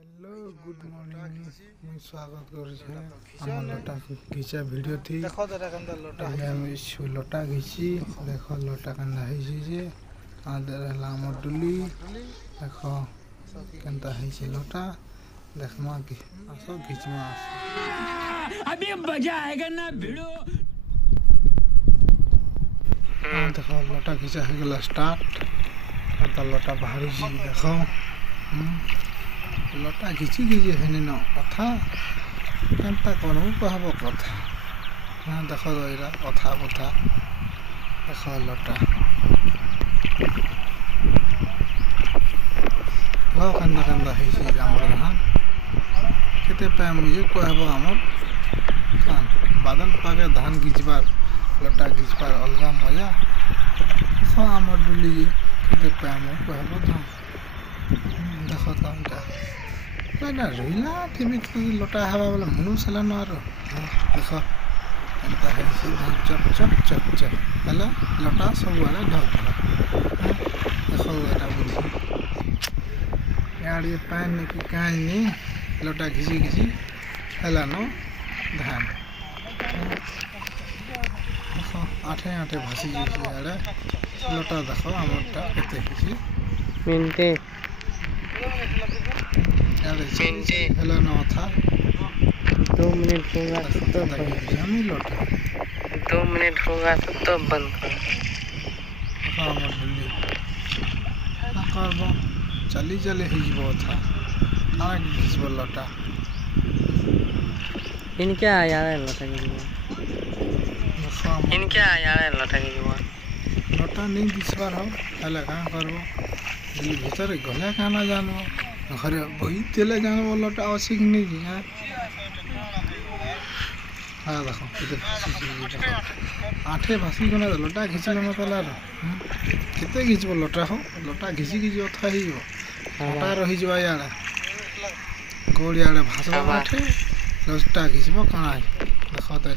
hello good morning मैं स्वागत कर हम लोटा घिचा वीडियो थी देखो जरा कंदा लोटा हम इस लोटा घिची देखो लोटा कंदा है जे आदर लाम डुली देखो कंदा है जे लोटा देखमा की आसो घिचमा अभी मजा आएगा ना वीडियो देखो लोटा घिचा है गला स्टार्ट कंदा लोटा बाहर जी देखो लोटा घिची घिची है न कथा केनता करू कहब कथा हाँ देख रहा कथा कथा देख लोटा कह केन्दा केन्दा है धान केते पाए मुझे कहब आमर धान बादल पागे धान घिचबार लोटा घिचबार अलग मजा देख आमर डुली केते पाए मुझे कहब धान देख तो ना रहीला टीवी लोटा हवा वाला मनुष्य है ना देख एंता है चप चप चप चप हेला लोटा सब वाला ढक देख एटा बुद्धि यार ये पान की कहानी नहीं लोटा घिची घिची हेला नो धान देख आठे आठे भासी जी यार लोटा देख आमरटा केते घिची मिनटे हेलो ना था 2 मिनट होगा तो हमें लोटा 2 मिनट होगा तो बंद कर चली चले हिजबो था आ घिचबो लोटा इनके यार लोटा इनके यार लोटा लोटा नहीं घिचबार हो हेला का करबो भीतर गले खाना जानो घरे बही तेले जानो लोटा अच्छी कि नहीं हाँ हाँ देखो आठे भासी को लोटा घिचल मतलब केते घिचब लोटा हो लोटा घिची घिची अथा हटा रही जा यार गोड़ यार भाषा आठे लोटा घिचब कणा देख तो